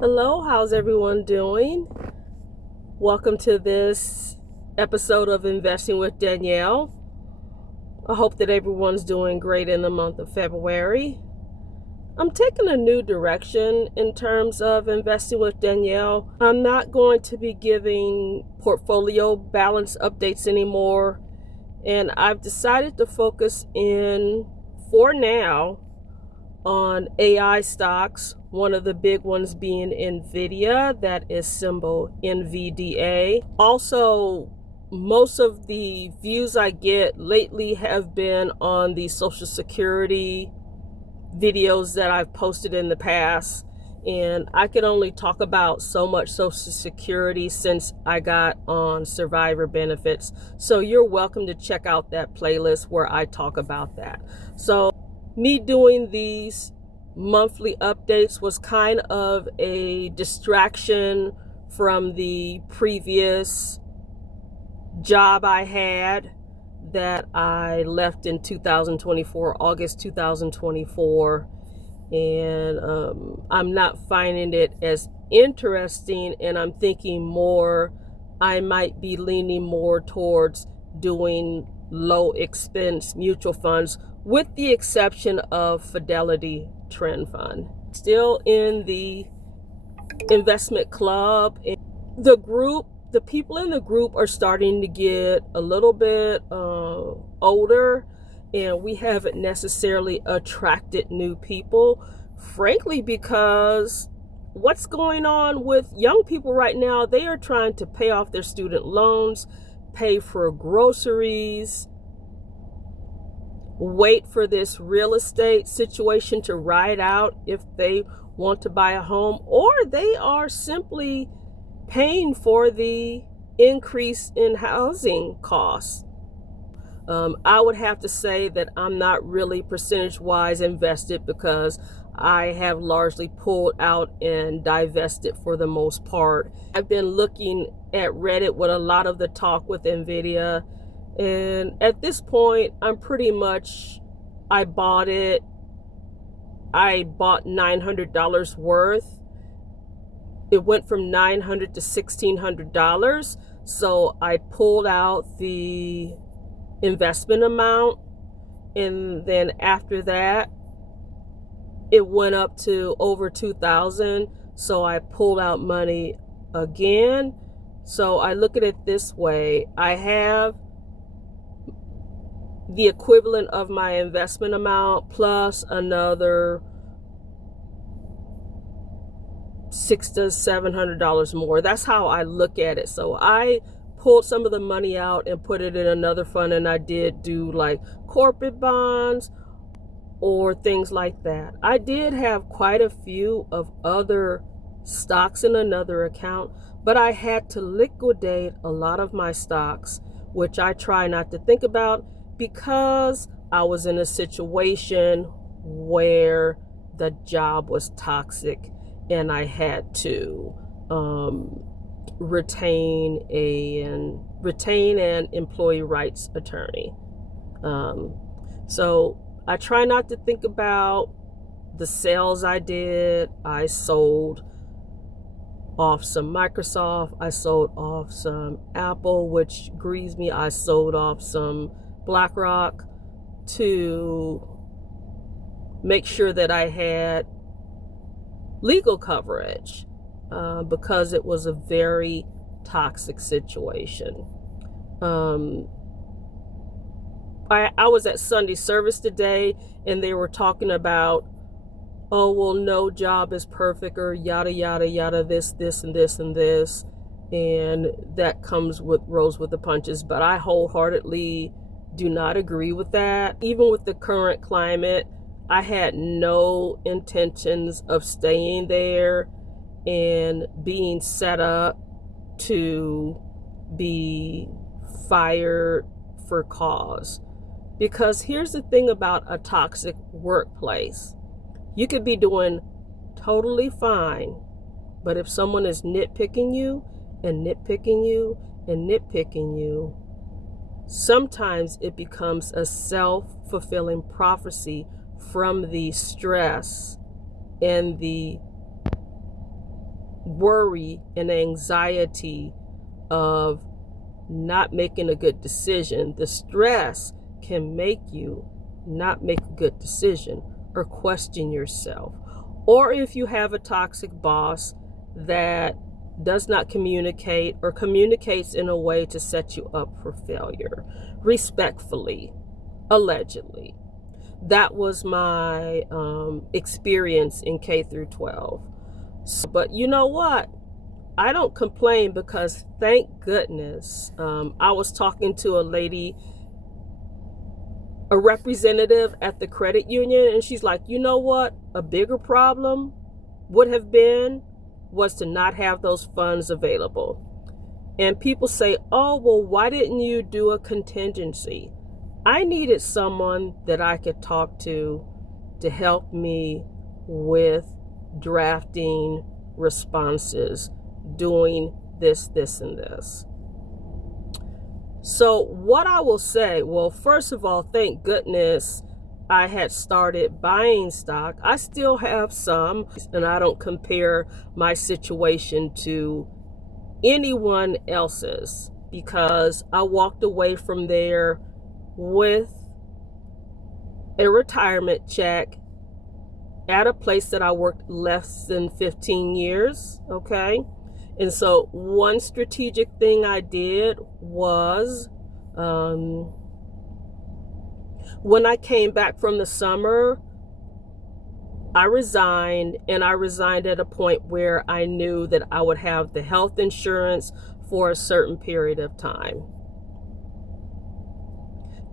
Hello, how's everyone doing? Welcome to this episode of Investing with Danielle. I hope that everyone's doing great in the month of February. I'm taking a new direction in terms of Investing with Danielle. I'm not going to be giving portfolio balance updates anymore, and I've decided to focus in, for now, on AI stocks, one of the big ones being NVIDIA, that is symbol NVDA. Also, most of the views I get lately have been on the Social Security videos that I've posted in the past, and I can only talk about so much Social Security since I got on survivor benefits. So you're welcome to check out that playlist where I talk about that. So me doing these monthly updates was kind of a distraction from the previous job I had that I left in 2024, August 2024. And I'm not finding it as interesting, and I'm thinking more, I might be leaning more towards doing low expense mutual funds, with the exception of Fidelity Trend Fund. Still in the investment club. The people in the group are starting to get a little bit older, and we haven't necessarily attracted new people, frankly, because what's going on with young people right now, they are trying to pay off their student loans, pay for groceries, wait for this real estate situation to ride out if they want to buy a home, or they are simply paying for the increase in housing costs. I would have to say that I'm not really percentage-wise invested, because I have largely pulled out and divested for the most part. I've been looking at Reddit with a lot of the talk with NVIDIA, and at this point, I bought it. I bought $900 worth. It went from $900 to $1,600. So I pulled out the investment amount, and then after that it went up to over 2,000. So I pulled out money again. So I look at it this way: I have the equivalent of my investment amount plus another $600 to $700 more. That's how I look at it. So I pulled some of the money out and put it in another fund, and I did do like corporate bonds or things like that. I did have quite a few of other stocks in another account, but I had to liquidate a lot of my stocks, which I try not to think about, because I was in a situation where the job was toxic and I had to retain an employee rights attorney. So I try not to think about the sales I did. I sold off some Microsoft. I sold off some Apple, which grieves me. I sold off some BlackRock to make sure that I had legal coverage, because it was a very toxic situation. I was at Sunday service today, and they were talking about, oh, well, no job is perfect, or yada, yada, yada, this, and this, and this. And that rolls with the punches. But I wholeheartedly do not agree with that. Even with the current climate, I had no intentions of staying there and being set up to be fired for cause. Because here's the thing about a toxic workplace: you could be doing totally fine, but if someone is nitpicking you and nitpicking you and nitpicking you, sometimes it becomes a self-fulfilling prophecy from the stress and the worry and anxiety of not making a good decision. The stress can make you not make a good decision or question yourself. Or if you have a toxic boss that does not communicate or communicates in a way to set you up for failure, respectfully, allegedly. That was my experience in K through 12. But you know what? I don't complain, because thank goodness, I was talking to a lady, a representative at the credit union, and she's like, you know what? A bigger problem would have been was to not have those funds available. And people say, oh, well, why didn't you do a contingency? I needed someone that I could talk to help me with drafting responses, doing this, and this. So what I will say, well, first of all, thank goodness I had started buying stock. I still have some, and I don't compare my situation to anyone else's, because I walked away from there with a retirement check at a place that I worked less than 15 years, okay? And so one strategic thing I did was, when I came back from the summer, I resigned, and I resigned at a point where I knew that I would have the health insurance for a certain period of time.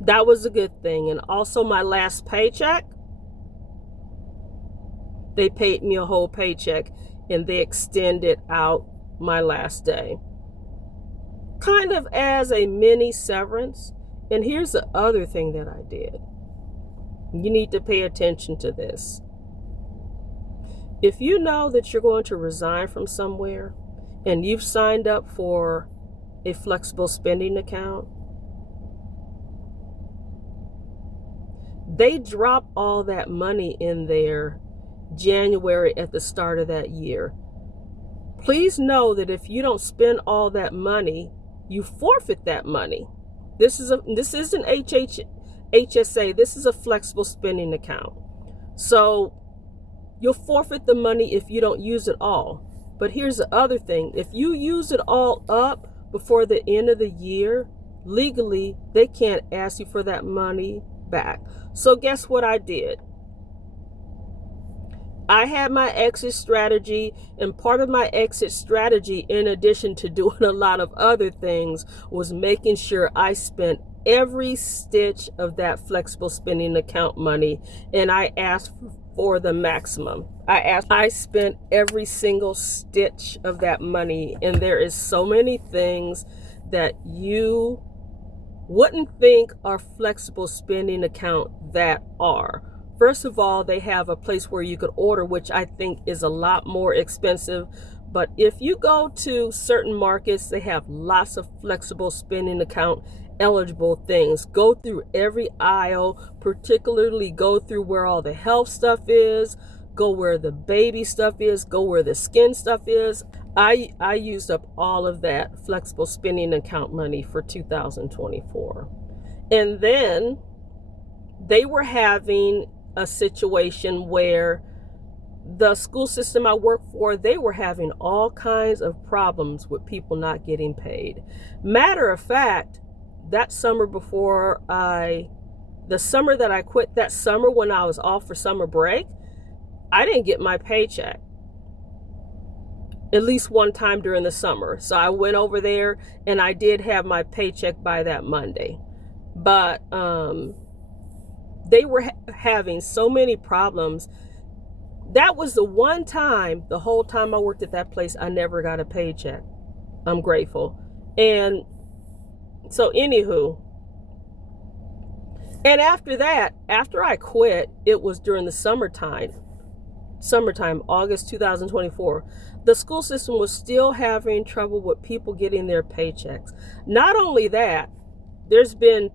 That was a good thing. And also my last paycheck, they paid me a whole paycheck, and they extended out my last day, kind of as a mini severance. And here's the other thing that I did. You need to pay attention to this. If you know that you're going to resign from somewhere and you've signed up for a flexible spending account, they drop all that money in there January at the start of that year. Please know that if you don't spend all that money, you forfeit that money. This isn't HSA. This is a flexible spending account. So you'll forfeit the money if you don't use it all. But here's the other thing. If you use it all up before the end of the year, legally, they can't ask you for that money back. So guess what I did? I had my exit strategy, and part of my exit strategy, in addition to doing a lot of other things, was making sure I spent every stitch of that flexible spending account money, and I asked for the maximum. I spent every single stitch of that money, and there is so many things that you wouldn't think are flexible spending account that are. First of all, they have a place where you could order, which I think is a lot more expensive. But if you go to certain markets, they have lots of flexible spending account eligible things. Go through every aisle, particularly go through where all the health stuff is, go where the baby stuff is, go where the skin stuff is. I used up all of that flexible spending account money for 2024. And then they were having a situation where the school system I work for, they were having all kinds of problems with people not getting paid. Matter of fact, that summer the summer that I quit, that summer when I was off for summer break, I didn't get my paycheck at least one time during the summer. So I went over there and I did have my paycheck by that Monday. But they were having so many problems. That was the one time, the whole time I worked at that place, I never got a paycheck. I'm grateful. And so anywho, and after that, after I quit, it was during the summertime, August 2024, the school system was still having trouble with people getting their paychecks. Not only that, there's been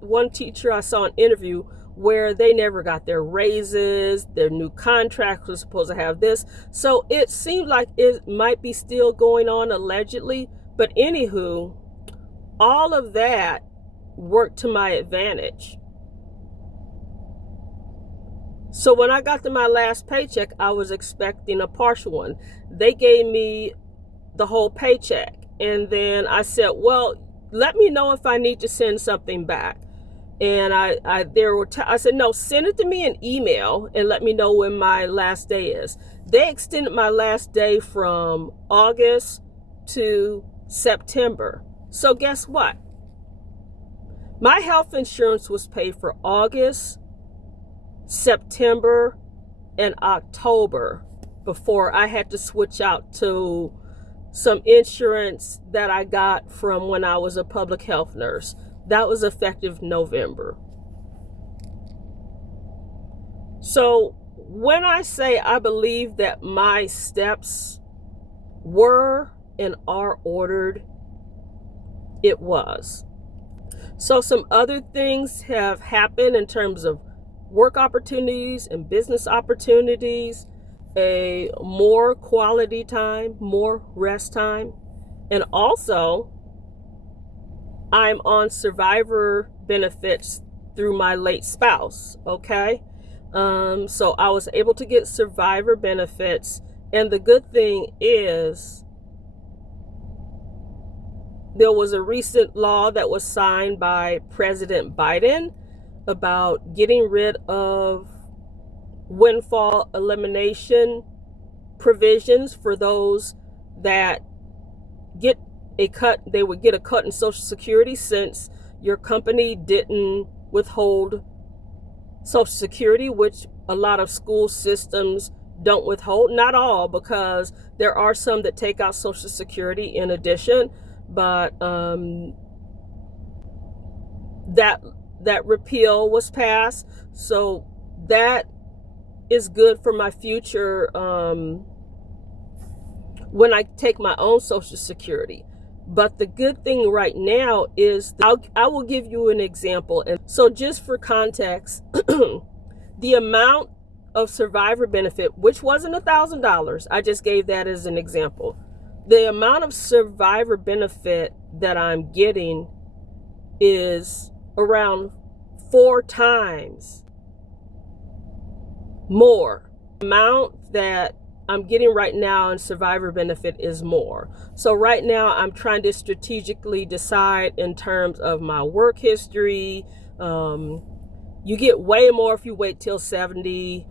one teacher I saw an interview where they never got their raises, their new contracts were supposed to have this. So it seemed like it might be still going on allegedly. But anywho, all of that worked to my advantage. So when I got to my last paycheck, I was expecting a partial one. They gave me the whole paycheck. And then I said, well, let me know if I need to send something back. And I said, no, send it to me in email and let me know when my last day is. They extended my last day from August to September. So guess what? My health insurance was paid for August, September, and October before I had to switch out to some insurance that I got from when I was a public health nurse. That was effective November. So when I say I believe that my steps were and are ordered, it was. So some other things have happened in terms of work opportunities and business opportunities, a more quality time, more rest time, and also I'm on survivor benefits through my late spouse, okay? So I was able to get survivor benefits, and the good thing is there was a recent law that was signed by President Biden about getting rid of windfall elimination provisions for those that get a cut. They would get a cut in Social Security since your company didn't withhold Social Security, which a lot of school systems don't withhold. Not all, because there are some that take out Social Security in addition, but that repeal was passed, so that is good for my future when I take my own Social Security. But the good thing right now is I will give you an example. And so just for context, the amount of survivor benefit, which wasn't $1,000, I just gave that as an example. The amount of survivor benefit that I'm getting is around 4 times more. The amount that I'm getting right now in survivor benefit is more. So right now I'm trying to strategically decide in terms of my work history. You get way more if you wait till 70,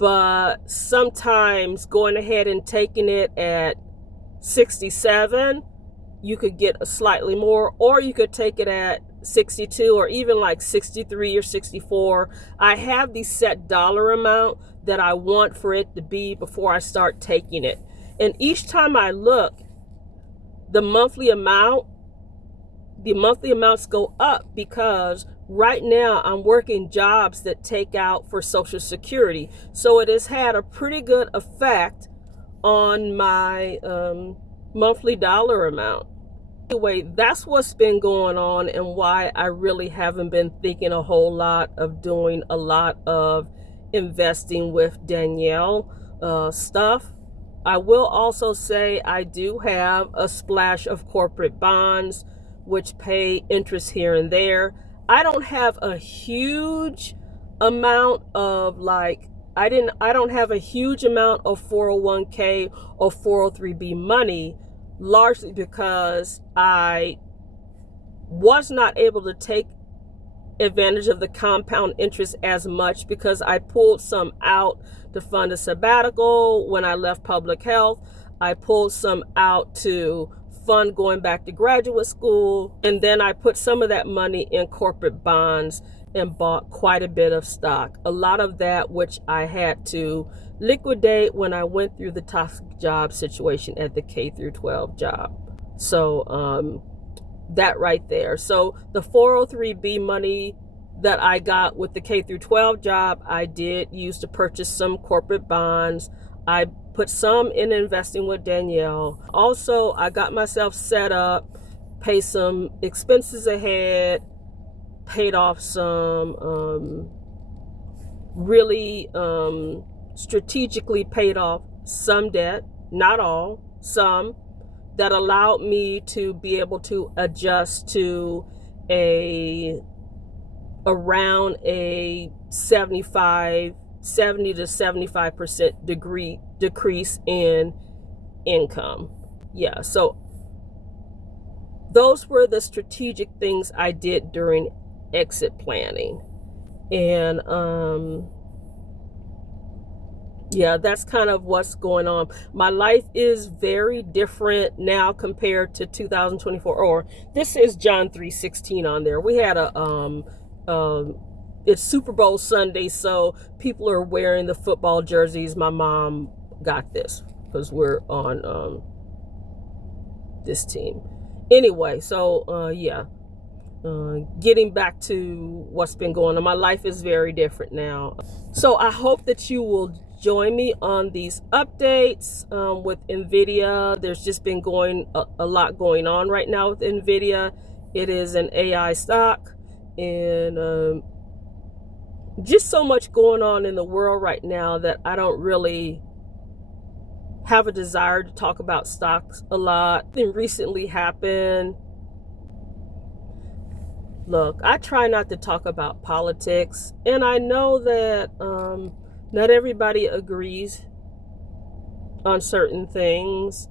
but sometimes going ahead and taking it at 67, you could get a slightly more, or you could take it at 62 or even like 63 or 64. I have the set dollar amount that I want for it to be before I start taking it. And each time I look, the monthly amounts go up, because right now I'm working jobs that take out for Social Security. So it has had a pretty good effect on my monthly dollar amount. Anyway, that's what's been going on and why I really haven't been thinking a whole lot of doing a lot of investing with Danielle stuff. I will also say I do have a splash of corporate bonds which pay interest here and there. I don't have a huge amount of I don't have a huge amount of 401k or 403b money, largely because I was not able to take advantage of the compound interest as much because I pulled some out to fund a sabbatical when I left public health. I pulled some out to fund going back to graduate school, and then I put some of that money in corporate bonds and bought quite a bit of stock. A lot of that which I had to liquidate when I went through the toxic job situation at the K through 12 job. So that right there. So the 403b money that I got with the K through 12 job, I did use to purchase some corporate bonds. I put some in investing with Danielle. Also, I got myself set up, pay some expenses ahead, paid off some really strategically paid off some debt, not all, some, that allowed me to be able to adjust to around a 70 to 75% decrease in income. Yeah, so those were the strategic things I did during exit planning. And yeah, that's kind of what's going on. My life is very different now compared to 2024. Or this is John 3:16 on there. We had it's Super Bowl Sunday, so people are wearing the football jerseys. My mom got this because we're on this team. Anyway, so yeah. Getting back to what's been going on. My life is very different now. So I hope that you will join me on these updates with NVIDIA. There's just been a lot going on right now with NVIDIA. It is an AI stock, and just so much going on in the world right now that I don't really have a desire to talk about stocks a lot. Something recently happened. Look, I try not to talk about politics, and I know that not everybody agrees on certain things,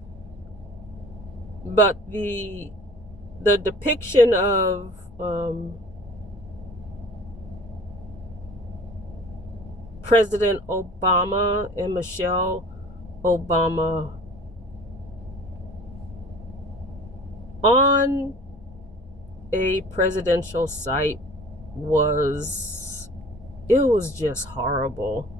but the depiction of President Obama and Michelle Obama on a presidential site was just horrible.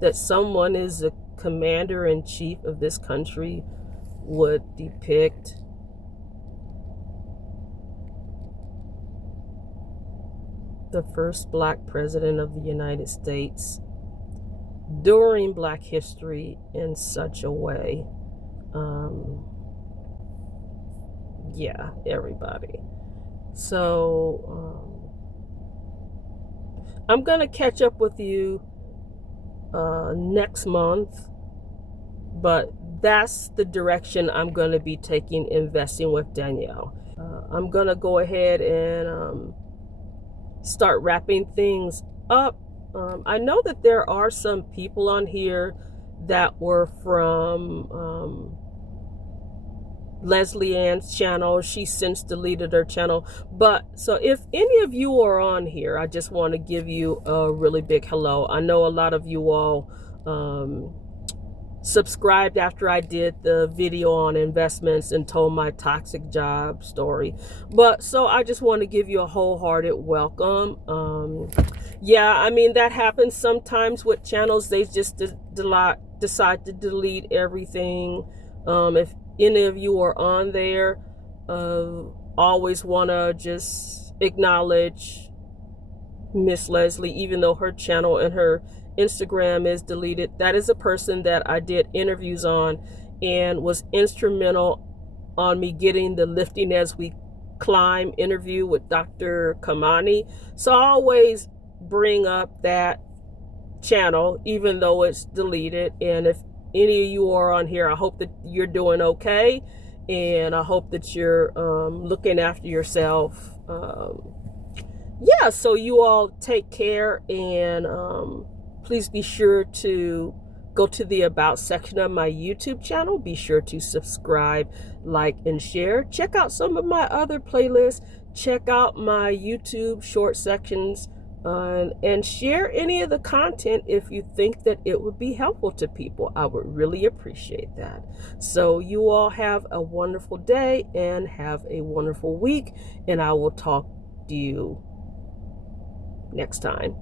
That someone is the commander-in-chief of this country would depict the first Black president of the United States during Black history in such a way. Yeah, everybody. So I'm gonna catch up with you next month, but that's the direction I'm gonna be taking investing with Danielle. I'm gonna go ahead and start wrapping things up. I know that there are some people on here that were from Leslie Ann's channel. She since deleted her channel. But so if any of you are on here, I just want to give you a really big hello. I know a lot of you all subscribed after I did the video on investments and told my toxic job story. But so I just want to give you a wholehearted welcome. Yeah, I mean, that happens sometimes with channels. They just decide to delete everything. If any of you are on there, always want to just acknowledge Miss Leslie, even though her channel and her Instagram is deleted. That is a person that I did interviews on and was instrumental on me getting the Lifting as We Climb interview with Dr. Kamani. So I always bring up that channel, even though it's deleted. And if any of you are on here, I hope that you're doing okay, and I hope that you're looking after yourself. Yeah, so you all take care, and please be sure to go to the About section of my YouTube channel. Be sure to subscribe, like, and share. Check out some of my other playlists. Check out my YouTube short sections, and share any of the content if you think that it would be helpful to people. I would really appreciate that. So you all have a wonderful day and have a wonderful week, and I will talk to you next time.